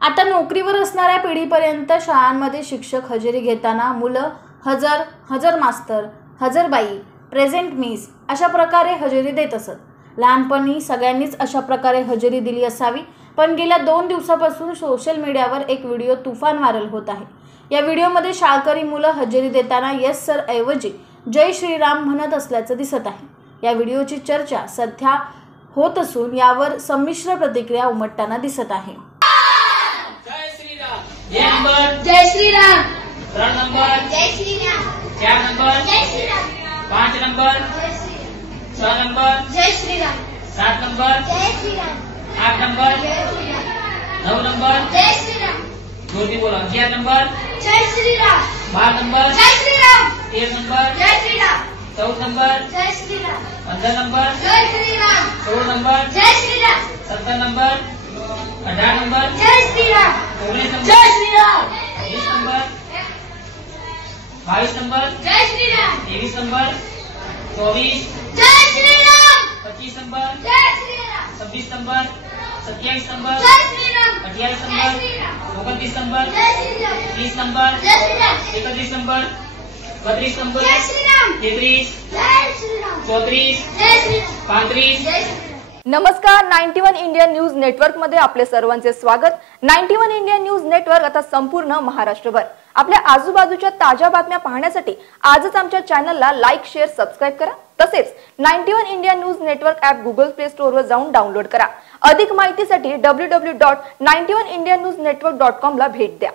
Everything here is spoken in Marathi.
आता नोकरीवर असणाऱ्या पिढीपर्यंत शाळांमध्ये शिक्षक हजेरी घेताना मुलं हजर मास्तर, हजर बाई, प्रेझेंट मिस अशा प्रकारे हजेरी देत असत. लहानपणी सगळ्यांनीच अशा प्रकारे हजेरी दिली असावी, पण गेल्या 2 दिवसापासून सोशल मीडियावर एक व्हिडिओ तुफान व्हायरल होत आहे. या व्हिडिओमध्ये शाळकरी मुलं हजेरी देताना येस सर ऐवजी जय श्रीराम म्हणत असल्याचं दिसत आहे. या व्हिडिओची चर्चा सध्या होत असून यावर संमिश्र प्रतिक्रिया उमटताना दिसत आहे. जय श्रीराम, जय श्रीराम, 3 नंबर, जय श्रीराम, 4 नंबर, जय श्रीराम, 5 नंबर, 6 नंबर, जय श्रीराम, 7 नंबर, जय श्रीराम, 8 नंबर, जय श्रीराम, 9 नंबर, जय श्रीराम, जोरती बोला, 11 नंबर, जय श्रीराम, 12 नंबर, जय श्रीराम, 13 नंबर, जय श्रीराम, 14 नंबर, जय श्रीराम, 15 नंबर, जय श्रीराम, 16 नंबर, जय श्रीराम, 17 नंबर, 18 नंबर, जय श्रीराम, 19 नंबर, जय श्रीराम, 20 नंबर, 22 नंबर, जय श्रीराम, 23 नंबर, 24, जय श्रीराम, 25 नंबर, जय श्रीराम, 26 नंबर, 27 नंबर, जय श्रीराम, 28 जय नंबर, श्रीराम, 29 नंबर, जय श्रीराम, 30 नंबर, जय श्रीराम, 31 नंबर, 32 नंबर, जय श्रीराम, 33, जय श्रीराम, 34, जय श्रीराम, 35. जय श्रीराम. नमस्कार, 91 इंडिया न्यूज नेटवर्क मध्ये आपले सर्वांचे स्वागत. 91 इंडिया न्यूज नेटवर्क आता संपूर्ण महाराष्ट्रभर आपल्या आजूबाजूच्या ताज्या बातम्या पाहण्यासाठी आजच आमच्या चॅनलला लाईक, शेअर, सबस्क्राईब करा. तसेच 91 India news network app Google play store वर जाऊन डाउनलोड करा. अधिक माहितीसाठी www.91indianewsnetwork.com ला भेट द्या.